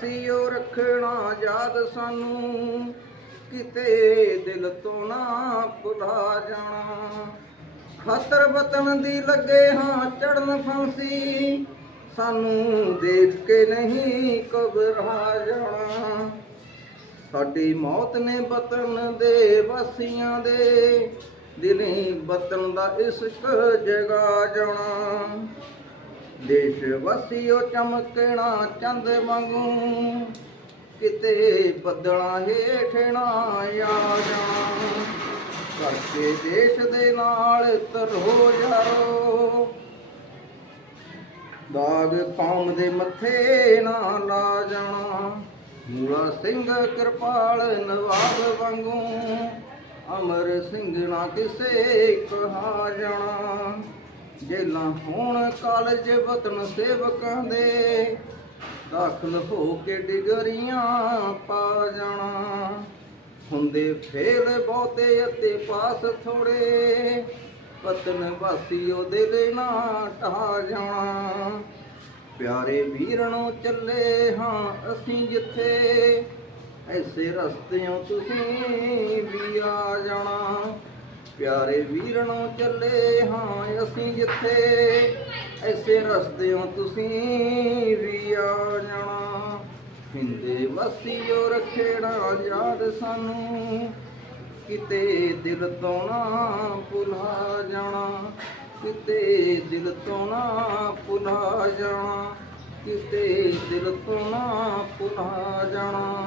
CO ਰੱਖਣਾ ਯਾਦ ਸਾਨੂੰ, ਕਿਤੇ ਦਿਲ ਤੋਂ ਨਾ ਭੁਲਾ ਜਾਣਾ। ਖਾਤਰ ਵਤਨ ਦੀ ਲੱਗੇ ਹਾਂ ਚੜਨ ਫਾਂਸੀ, ਸਾਨੂੰ ਦੇਖ ਕੇ ਨਹੀਂ ਘਬਰਾ ਜਾਣਾ। ਸਾਡੀ ਮੌਤ ਨੇ ਵਤਨ ਦੇ ਵਾਸੀਆਂ ਦੇ, ਦਿਨੇ ਵਤਨ ਦਾ ਇਸ਼ਕ ਜਗਾ ਜਾਣਾ। ਦੇਸ਼ ਵਸਿਓ ਚਮਕਣਾ ਚੰਦ ਵਾਂਗੂ। ਕਿਤੇ ਬੱਦਲਾਂ ਹੇਠ ਨਾ ਆ। ਜਾਣਾ ਕਰਕੇ ਦੇਸ਼ ਦੇ ਨਾਲ ਤਰੋ ਯਾਰੋ। ਦਾਗ ਕੌਮ ਦੇ ਮੱਥੇ ਨਾ ਲਾ ਜਾਣਾ। ਮੂਲਾ ਸਿੰਘ ਕਿਰਪਾਲ ਨਵਾਬ ਵਾਂਗੂ। ਅਮਰ ਸਿੰਘ ਨਾ ਕਿਸੇ ਕਹਾ ਜਾਣਾ। ਜੇਲਾਂ ਹੋਣ ਕਾਲਜ ਵਤਨ ਸੇਵਕਾਂ ਦੇ। ਦਾਖਲ ਹੋ ਕੇ ਡਿਗਰੀਆਂ ਪਾ ਜਾਣਾ। ਹੁੰਦੇ ਫੇਲ ਬਹੁਤੇ ਅਤੇ ਪਾਸ ਥੋੜੇ। ਵਤਨ ਵਾਸੀ ਉਹਦੇ ਲਈ ਨਾ ਢਾ ਜਾਣਾ। ਪਿਆਰੇ ਵੀਰਣੋ ਚੱਲੇ ਹਾਂ ਅਸੀਂ ਜਿੱਥੇ। ਐਸੇ ਰਸਤਿਆਂ ਤੁਸੀਂ ਵੀ ਆ ਜਾਣਾ। ਪਿਆਰੇ ਵੀਰਣੋ ਚੱਲੇ ਹਾਂ ਅਸੀਂ ਜਿੱਥੇ। ਐਸੇ ਰਸਤਿਆਂ ਤੁਸੀਂ ਵੀ ਆ ਜਾਣਾ। ਹਿੰਦੇ ਵਸਿਓ ਰੱਖੇੜਾ ਯਾਦ ਸਾਨੂੰ। ਕਿਤੇ ਦਿਲ ਤੋਂ ਨਾ ਭੁਲਾ ਜਾਣਾ। ਕਿਤੇ ਦਿਲ ਤੋਂ ਨਾ ਭੁਲਾ ਜਾਣਾ। ਕਿਤੇ ਦਿਲ ਤੋਂ ਨਾ ਭੁਲਾ ਜਾਣਾ।